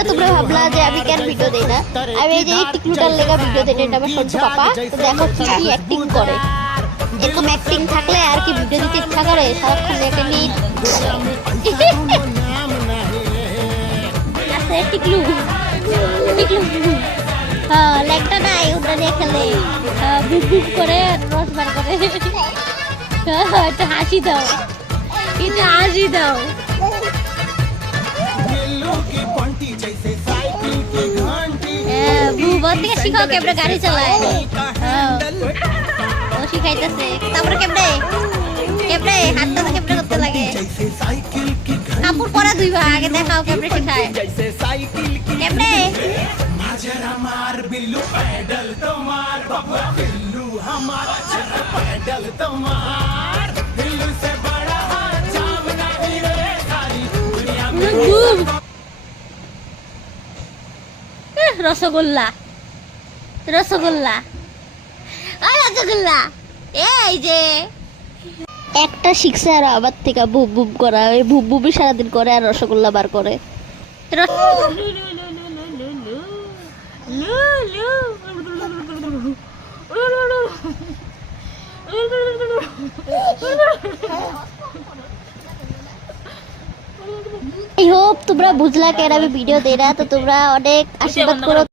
না তোমরা ভাবলা যে আমি কেন ভিডিও দেই না, আমি এই যে টিকলুটার লেগা ভিডিও দেই, এটা আমার সহ্য পাপা। তো দেখো কি অ্যাক্টিং করে, এরকম অ্যাক্টিং থাকলে আর কি ভিডিও দিতে ইচ্ছা করে সারাক্ষণ একটা নিট আছে টিকলু টিকলু। হ্যাঁ লেগটা নাই, ওটা নিয়ে খেলে বুক বুক করে রস বার করে। একটা হাসি দাও, এটা হাসি দাও। বুবর থেকে শিখাও কেমনে গাড়ি চালায়। ও শিখাইতেছে, তারপরে কেমনে কেমনে হাতটা কেমনে করতে লাগে। কাপড় পরা দুইবার আগে দেখাও কেমনে শিখায়, কেমনে। রসগোল্লা রসগোল্লা রসগোল্লা, এই যে একটা শিখছে আর আবার থেকে বুব বুব করা, ওই বুব বুবই সারাদিন করে আর রসগোল্লা বার করে। I hope তোমরা বুঝলা কেন আমি ভিডিও দেই না, তো তোমরা অনেক আশীর্বাদ করো।